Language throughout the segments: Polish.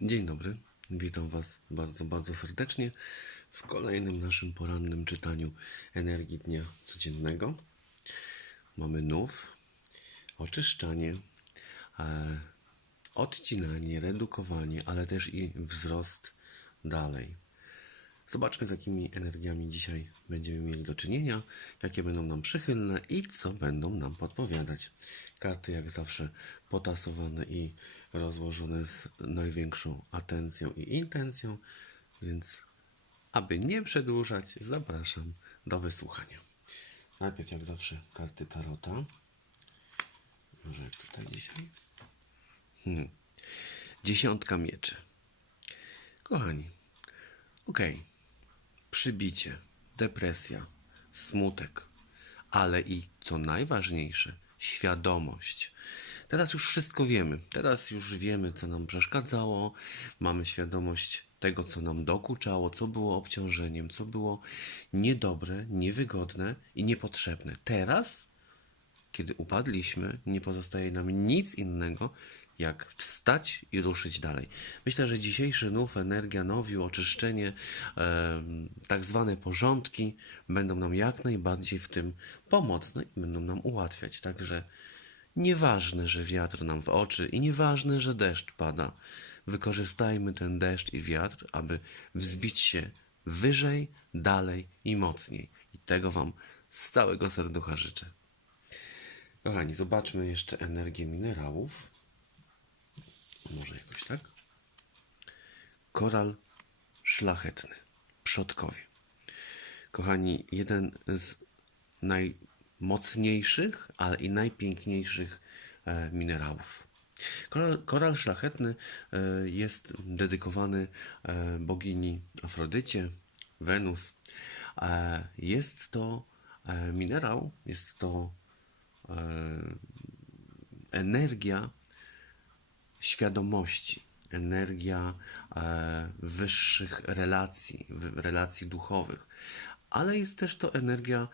Dzień dobry, witam Was bardzo, bardzo serdecznie w kolejnym naszym porannym czytaniu energii dnia codziennego. Mamy nów, oczyszczanie, e, odcinanie, redukowanie, ale też i wzrost dalej. Zobaczmy, z jakimi energiami dzisiaj będziemy mieli do czynienia, jakie będą nam przychylne i co będą nam podpowiadać. Karty, jak zawsze, potasowane i rozłożone z największą atencją i intencją, więc aby nie przedłużać, zapraszam do wysłuchania. Najpierw, jak zawsze, karty Tarota. Może jak tutaj dzisiaj? Hmm. Dziesiątka mieczy. Kochani, Okej. Przybicie, depresja, smutek, ale i co najważniejsze, świadomość. Teraz już wszystko wiemy. Teraz już wiemy, co nam przeszkadzało. Mamy świadomość tego, co nam dokuczało, co było obciążeniem, co było niedobre, niewygodne i niepotrzebne. Teraz kiedy upadliśmy, nie pozostaje nam nic innego, jak wstać i ruszyć dalej. Myślę, że dzisiejszy nów, energia, nowiu, oczyszczenie, em, tak zwane porządki będą nam jak najbardziej w tym pomocne i będą nam ułatwiać. Także nieważne, że wiatr nam w oczy i nieważne, że deszcz pada. Wykorzystajmy ten deszcz i wiatr, aby wzbić się wyżej, dalej i mocniej. I tego Wam z całego serducha życzę. Kochani, zobaczmy jeszcze energię minerałów. Może jakoś tak? Koral szlachetny. Przodkowie. Kochani, jeden z najmocniejszych, ale i najpiękniejszych e, minerałów. Koral, koral szlachetny e, jest dedykowany e, bogini Afrodycie, Wenus. Jest to minerał, jest to energia świadomości, energia wyższych relacji, relacji duchowych, ale jest też to energia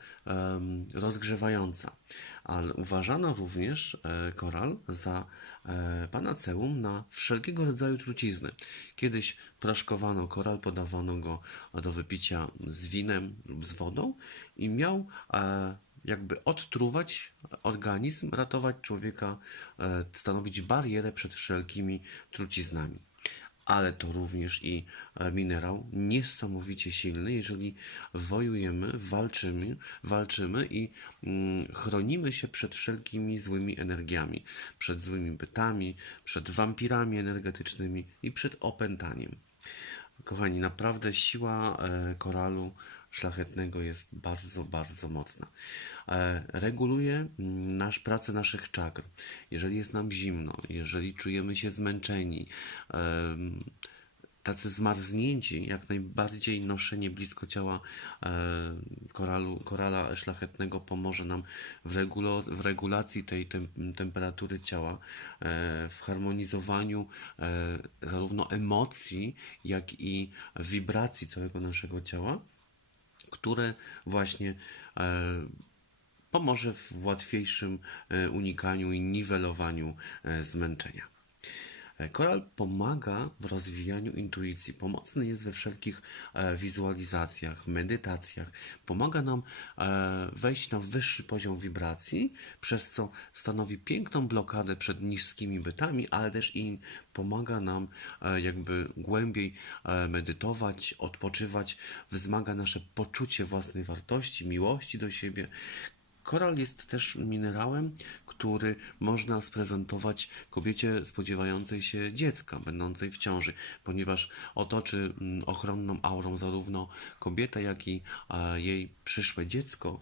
rozgrzewająca. Ale uważano również e, koral za e, panaceum na wszelkiego rodzaju trucizny. Kiedyś proszkowano koral, podawano go do wypicia z winem lub z wodą i miał e, jakby odtruwać organizm, ratować człowieka, stanowić barierę przed wszelkimi truciznami. Ale to również i e, minerał niesamowicie silny, jeżeli wojujemy, walczymy, walczymy i mm, chronimy się przed wszelkimi złymi energiami, przed złymi bytami, przed wampirami energetycznymi i przed opętaniem. Kochani, naprawdę siła e, koralu szlachetnego jest bardzo, bardzo mocna. E, reguluje mm, nasz, pracę naszych czakr. Jeżeli jest nam zimno, jeżeli czujemy się zmęczeni, tacy zmarznięci, jak najbardziej noszenie blisko ciała e, koralu, korala szlachetnego pomoże nam w, regulo, w regulacji tej tem, temperatury ciała, e, w harmonizowaniu zarówno emocji, jak i wibracji całego naszego ciała, które właśnie e, pomoże w łatwiejszym e, unikaniu i niwelowaniu e, zmęczenia. E, Koral pomaga w rozwijaniu intuicji, pomocny jest we wszelkich e, wizualizacjach, medytacjach, pomaga nam e, wejść na wyższy poziom wibracji, przez co stanowi piękną blokadę przed niskimi bytami, ale też i pomaga nam jakby głębiej medytować, odpoczywać, wzmaga nasze poczucie własnej wartości, miłości do siebie. Koral jest też minerałem, który można sprezentować kobiecie spodziewającej się dziecka, będącej w ciąży, ponieważ otoczy mm, ochronną aurą zarówno kobietę, jak i e, jej przyszłe dziecko.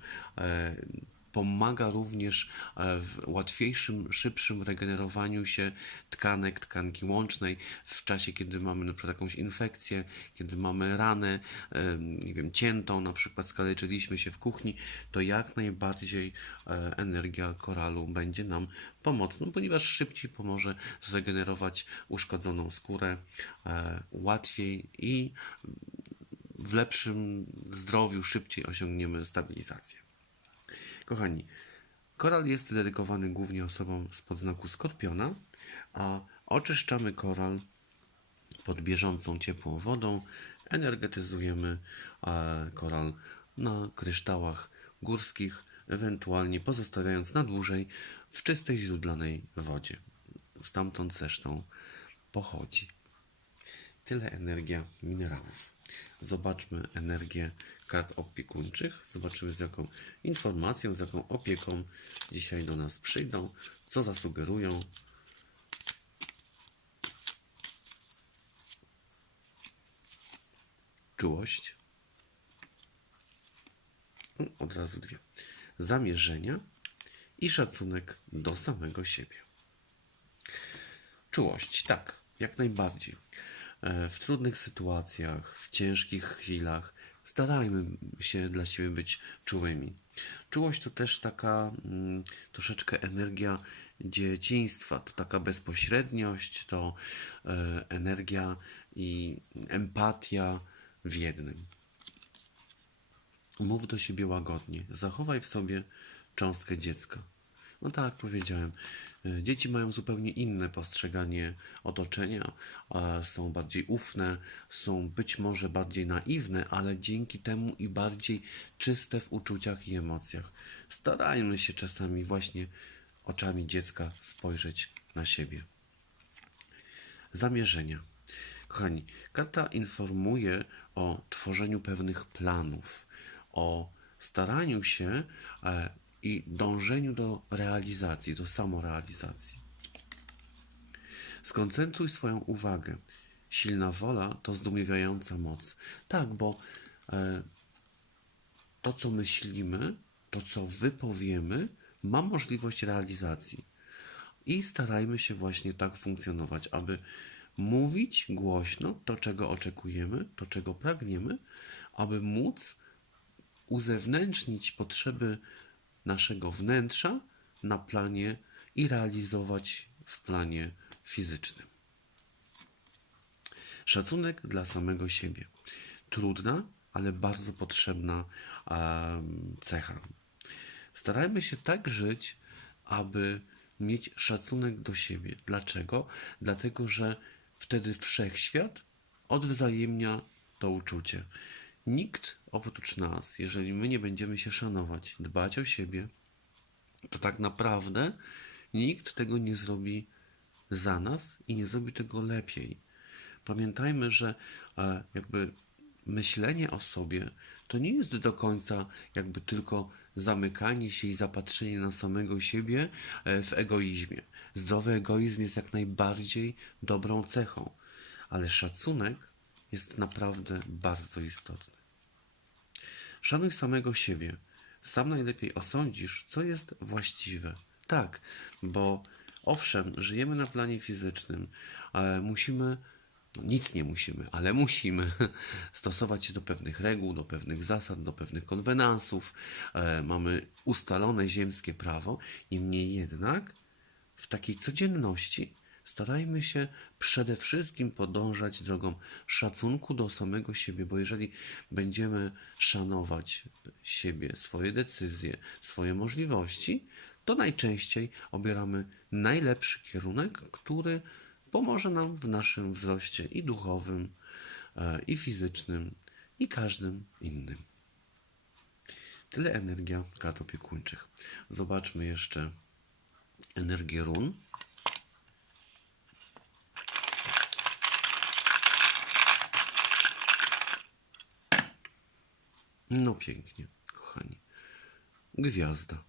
Pomaga również e, w łatwiejszym, szybszym regenerowaniu się tkanek, tkanki łącznej w czasie, kiedy mamy na przykład jakąś infekcję, kiedy mamy ranę, nie wiem, ciętą, na przykład skaleczyliśmy się w kuchni, to jak najbardziej e, energia koralu będzie nam pomocną, ponieważ szybciej pomoże zregenerować uszkodzoną skórę, e, łatwiej i w lepszym zdrowiu szybciej osiągniemy stabilizację. Kochani, koral jest dedykowany głównie osobom z podznaku skorpiona, a oczyszczamy koral pod bieżącą ciepłą wodą energetyzujemy e, koral na kryształach górskich, ewentualnie pozostawiając na dłużej w czystej źródlanej wodzie. Stamtąd zresztą pochodzi. Tyle energia minerałów. Zobaczmy energię kart opiekuńczych. Zobaczymy z jaką informacją, z jaką opieką dzisiaj do nas przyjdą, co zasugerują. Czułość. Mm, Od razu dwie. Zamierzenia i szacunek do samego siebie. Czułość, tak, jak najbardziej. E, W trudnych sytuacjach, w ciężkich chwilach starajmy się dla siebie być czułymi. Czułość to też taka mm, troszeczkę energia dzieciństwa, to taka bezpośredniość, to e, energia i empatia w jednym. Mów do siebie łagodnie, zachowaj w sobie cząstkę dziecka. No tak jak powiedziałem, y, dzieci mają zupełnie inne postrzeganie otoczenia, są bardziej ufne, są być może bardziej naiwne, ale dzięki temu i bardziej czyste w uczuciach i emocjach. Starajmy się czasami właśnie oczami dziecka spojrzeć na siebie. Zamierzenia. Kochani, karta informuje o tworzeniu pewnych planów, o staraniu się e, i dążeniu do realizacji, do samorealizacji. Skoncentruj swoją uwagę. Silna wola to zdumiewająca moc. Tak, bo e, to, co myślimy, to, co wypowiemy, ma możliwość realizacji. I starajmy się właśnie tak funkcjonować, aby mówić głośno to, czego oczekujemy, to, czego pragniemy, aby móc uzewnętrznić potrzeby naszego wnętrza na planie i realizować w planie fizycznym. Szacunek dla samego siebie. Trudna, ale bardzo potrzebna cecha. Starajmy się tak żyć, aby mieć szacunek do siebie. Dlaczego? Dlatego, że wtedy wszechświat odwzajemnia to uczucie. Nikt oprócz nas, jeżeli my nie będziemy się szanować, dbać o siebie, to tak naprawdę nikt tego nie zrobi za nas i nie zrobi tego lepiej. Pamiętajmy, że e, jakby myślenie o sobie to nie jest do końca jakby tylko zamykanie się i zapatrzenie na samego siebie e, w egoizmie. Zdrowy egoizm jest jak najbardziej dobrą cechą, ale szacunek jest naprawdę bardzo istotny. Szanuj samego siebie. Sam najlepiej osądzisz, co jest właściwe. Tak, bo owszem, żyjemy na planie fizycznym, ale musimy, no nic nie musimy, ale musimy stosować się do pewnych reguł, do pewnych zasad, do pewnych konwenansów. E, mamy ustalone ziemskie prawo, niemniej jednak w takiej codzienności starajmy się przede wszystkim podążać drogą szacunku do samego siebie, bo jeżeli będziemy szanować siebie, swoje decyzje, swoje możliwości, to najczęściej obieramy najlepszy kierunek, który pomoże nam w naszym wzroście i duchowym, e, i fizycznym, i każdym innym. Tyle energia kart opiekuńczych. Zobaczmy jeszcze energię run. No pięknie, kochani. Gwiazda.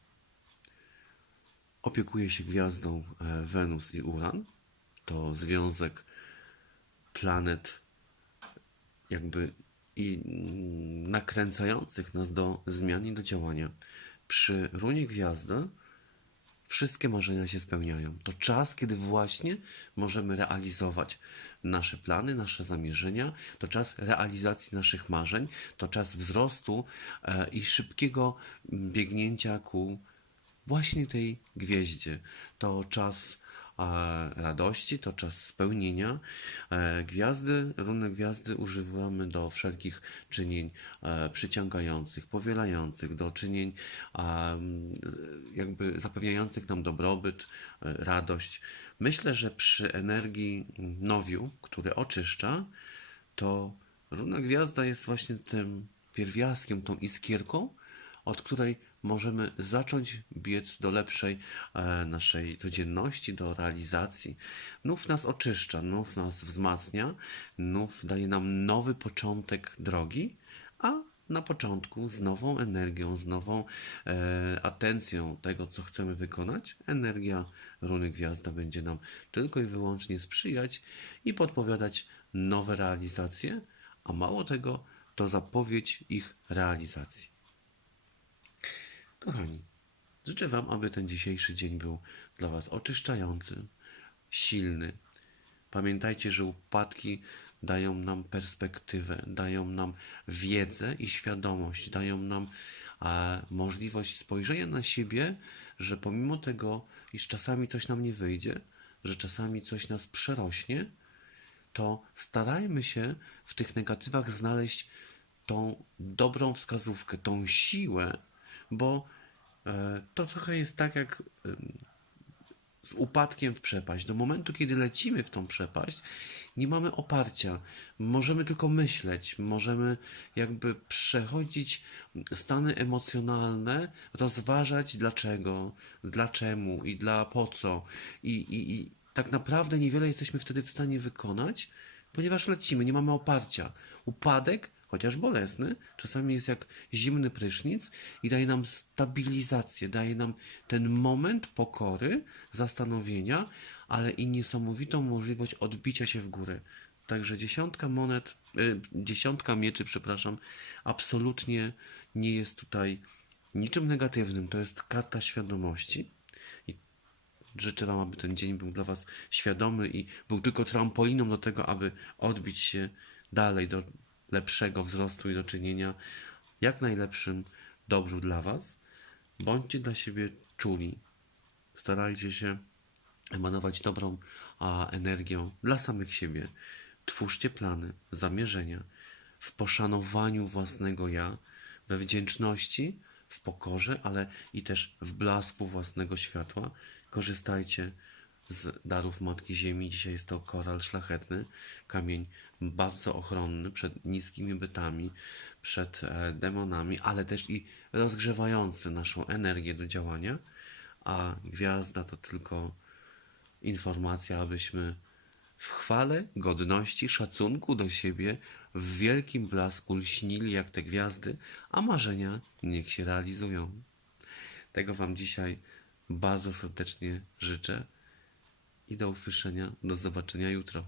Opiekuje się gwiazdą e, Wenus i Uran. To związek planet jakby i mm, nakręcających nas do zmian i do działania. Przy runie gwiazdy wszystkie marzenia się spełniają. To czas, kiedy właśnie możemy realizować nasze plany, nasze zamierzenia, to czas realizacji naszych marzeń, to czas wzrostu e, i szybkiego biegnięcia ku właśnie tej gwieździe. To czas radości, to czas spełnienia. E, Gwiazdy, runę gwiazdy używamy do wszelkich czynień e, przyciągających, powielających, do czynień jakby zapewniających nam dobrobyt, e, radość. Myślę, że przy energii nowiu, który oczyszcza, to runa gwiazda jest właśnie tym pierwiastkiem, tą iskierką, od której możemy zacząć biec do lepszej e, naszej codzienności, do realizacji. Nów nas oczyszcza, nów nas wzmacnia, nów daje nam nowy początek drogi, a na początku z nową energią, z nową e, atencją tego, co chcemy wykonać, energia runy gwiazda będzie nam tylko i wyłącznie sprzyjać i podpowiadać nowe realizacje, a mało tego, to zapowiedź ich realizacji. Kochani, życzę Wam, aby ten dzisiejszy dzień był dla Was oczyszczający, silny. Pamiętajcie, że upadki dają nam perspektywę, dają nam wiedzę i świadomość, dają nam e, możliwość spojrzenia na siebie, że pomimo tego, iż czasami coś nam nie wyjdzie, że czasami coś nas przerośnie, to starajmy się w tych negatywach znaleźć tą dobrą wskazówkę, tą siłę, bo e, to trochę jest tak jak em, z upadkiem w przepaść. Do momentu, kiedy lecimy w tą przepaść, nie mamy oparcia. Możemy tylko myśleć, możemy jakby przechodzić stany emocjonalne, rozważać dlaczego, dlaczemu i dla po co. I, i, i tak naprawdę niewiele jesteśmy wtedy w stanie wykonać, ponieważ lecimy, nie mamy oparcia. Upadek chociaż bolesny, czasami jest jak zimny prysznic i daje nam stabilizację, daje nam ten moment pokory, zastanowienia, ale i niesamowitą możliwość odbicia się w górę. Także dziesiątka monet, y, dziesiątka mieczy, przepraszam, absolutnie nie jest tutaj niczym negatywnym. To jest karta świadomości. I Życzę Wam, aby ten dzień był dla Was świadomy i był tylko trampoliną do tego, aby odbić się dalej do lepszego wzrostu i do czynienia jak najlepszym dobru dla Was. Bądźcie dla siebie czuli. Starajcie się emanować dobrą a, energią dla samych siebie. Twórzcie plany, zamierzenia w poszanowaniu własnego ja, we wdzięczności, w pokorze, ale i też w blasku własnego światła. Korzystajcie z darów Matki Ziemi. Dzisiaj jest to koral szlachetny, kamień bardzo ochronny przed niskimi bytami, przed e, demonami, ale też i rozgrzewający naszą energię do działania. A gwiazda to tylko informacja, abyśmy w chwale, godności, szacunku do siebie, w wielkim blasku lśnili jak te gwiazdy, a marzenia niech się realizują. Tego Wam dzisiaj bardzo serdecznie życzę i do usłyszenia, do zobaczenia jutro.